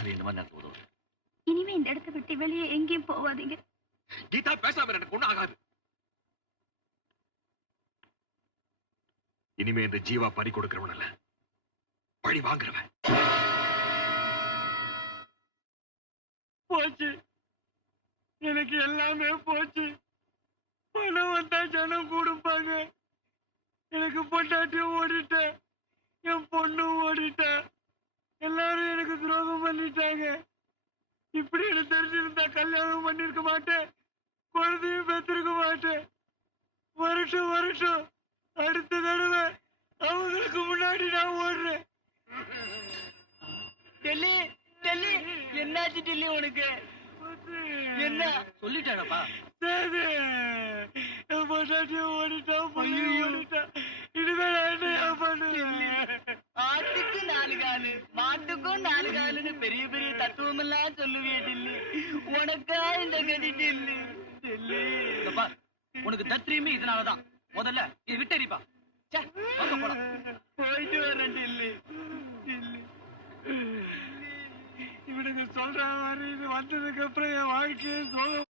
அது இந்த மாதிரி நேரத்துல உதவும். இனிமே இந்த இடத்தை விட்டு வெளியே எங்கேயும் போவாதீங்க. கீதா பேசாம எனக்கு ஒண்ணும் ஆகாது. இனிமே இந்த ஜீவா பறி கொடுக்கிறவன் அல்ல, பழி வாங்குறவன். போச்சு, எனக்கு எல்லாமே போச்சு. பணம் வந்தா ஜனம் கொடுப்பாங்க. எனக்கு பொண்டாட்டியும் ஓடிட்டேன், என் பொண்ணும் ஓடிட்டேன். எல்லாரும் எனக்கு துரோகம் பண்ணிட்டாங்க. இப்படி எனக்கு தெரிஞ்சிருந்தா கல்யாணம் பண்ணிருக்க மாட்டேன், குழந்தையும் பெற்றிருக்க மாட்டேன். வருஷம் வருஷம் அடுத்த தடவை அவங்களுக்கு முன்னாடி நான் ஓடுறேன். டெல்லி டெல்லி, என்னாச்சு டெல்லி உனக்கு? என்ன சொல்லிட்டாடப்பா? சரி, என் பொண்டாட்டியும் ஓடிட்டான், பொண்ணையும் ஓடிட்டான். இனிமே நான் என்ன பண்ணுவேன்? ஆட்டுக்கு 4 காலு, மாட்டுக்கும் 4 காலுன்னு பெரிய பெரிய தத்துவம் எல்லாம் சொல்லுவிய டில்லி. உனக்கா இந்த கதி டில்லி? டில்லி உனக்கு தத்ரீமே இதனாலதான். முதல்ல இது விட்டறிப்பா. போயிட்டு வரேன் டில்லி. இவனுக்கு சொல்ற மாதிரி இது வந்ததுக்கு அப்புறம் என் வாழ்க்கையை சோகம்.